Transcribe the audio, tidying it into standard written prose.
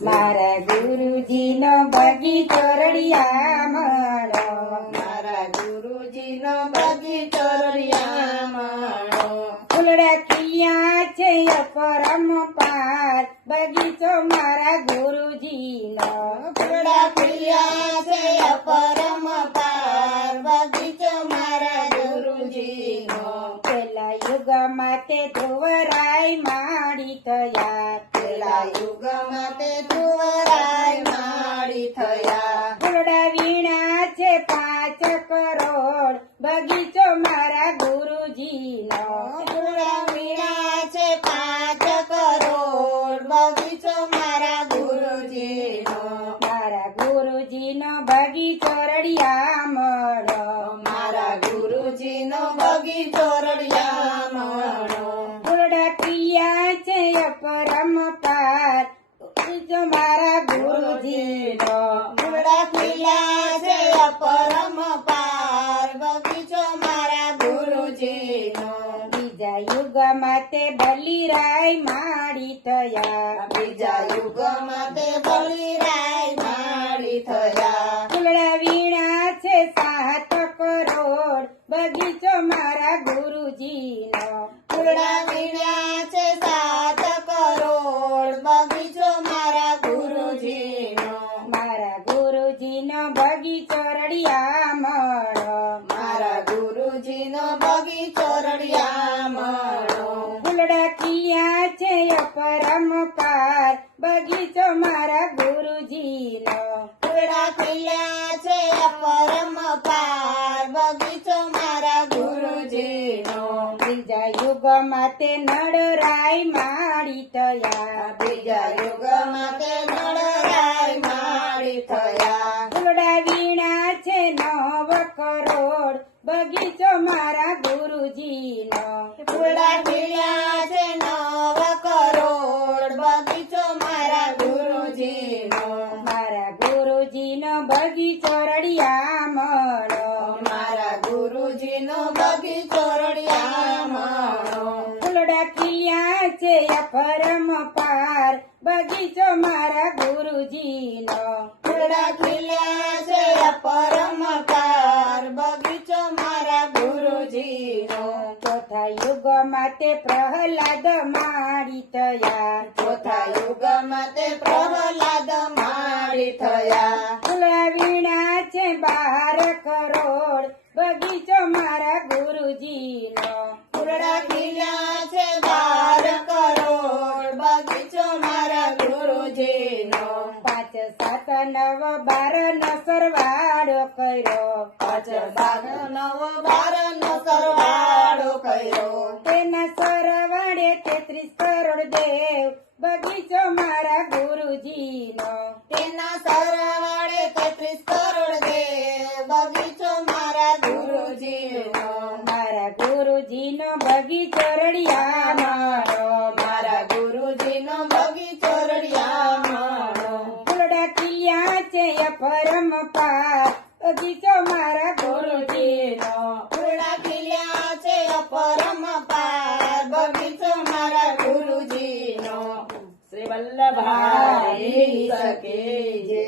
મારા ગુરુજીનો બગીચો રળિયામણો, મારા ગુરુજીનો બગીચો રળિયામણો. ફૂલડા ખીલ્યા છે અપરંપાર, બગીચો મારા ગુરુજીનો. ફૂલડા ખીલ્યા છે અપરંપાર, બગીચો મારા ગુરુજીનો. પેલા યુગમાં તે ધ્રુવરાય માડી થયા, પેલા યુગમાં તે ધ્રુવરાય માડી થયા. ફૂલડા વીણા છે 5 કરોડ, બગીચો મારા ગુરુજીનો. ફૂલડા વીણા છે 5 કરોડ, બગીચો મારા ગુરુજીનો. મારા ગુરુજીનો બગીચો રળિયામણો, મારા ગુરુજીનો બગીચો રળિયામણો. ફૂલડા ખીલ્યા છે અપરંપાર, બગીચો મારા ગુરુજીનો. ફૂલડા ખીલ્યા છે અપરંપાર, બગીચો મારા ગુરુજીનો. બીજા યુગમાં તે બલિરાય માડી થયા, બીજા યુગમાં તે બલિરાય માડી થયા. ફૂલડા વીણા છે 7 કરોડ, બગીચો મારા ગુરુજીનો. ફૂલડા વીણ્યા છે 7 કરોડ, બગીચો મારા ગુરુજીનો. મારા ગુરુજીનો બગીચો રળિયામણો, મારા ગુરુજીનો બગીચો રળિયામણો. ફૂલડા ખીલ્યા છે અપરંપાર, બગીચો મારા ગુરુજીનો. ફૂલડા ખીલ્યા છે અપરંપાર, બગીચો મારા ગુરુજીનો. બીજા યુગમાં તે નળરાય માડી થયા, બીજા યુગમાં તે નળરાય માડી થયા. ફૂલડા વીણા છે 9 કરોડ, બગીચો મારા ગુરુજીનો. ફૂલડા ખીલ્યા છે 9 કરોડ, બગીચો મારા ગુરુજીનો. મારા ગુરુજીનો બગીચો રળિયામણો, મારા ગુરુજીનો બગીચો રળિયામણો. ફૂલડા ખીલ્યા છે અપરંપાર, બગીચો મારા ગુરુજીનો. ફૂલડા ખીલ્યા છે અપરંપાર, બગીચો મારા ગુરુજીનો. ચોથા યુગમાં તે પ્રહલાદ માડી થયા, ચોથા યુગમાં તે પ્રહલાદ માડી થયા. ફૂલડા વીણા છે 12 કરોડ, બગીચો મારા ગુરુજીનો. ફૂલડા ખીલ્યા છે 12 કરોડ, બગીચો મારા ગુરુજીનો. 5, 7, 9, 12 નો સરવાળો કર્યો, 5, 7, 9, 12 નો સરવાળો કર્યો. તેના સરવાળે 33 કરોડ દેવ, બગીચો મારા ગુરુજીનો. તેના સરવાળે 33 કરોડ દેવ, બગીચો મારા ગુરુજીનો. મારા ગુરુજીનો બગીચો રળિયામણો, મારા ગુરુજીનો બગીચો રળિયામણો. ફૂલડા ખીલ્યા છે અપરંપાર, બગીચો મારા ગુરુજીનો. ફૂલડા ખીલ્યા છે અપરંપાર, બગીચો મારા ગુરુજીનો. શ્રી વલ્લભાઈ સકે જય.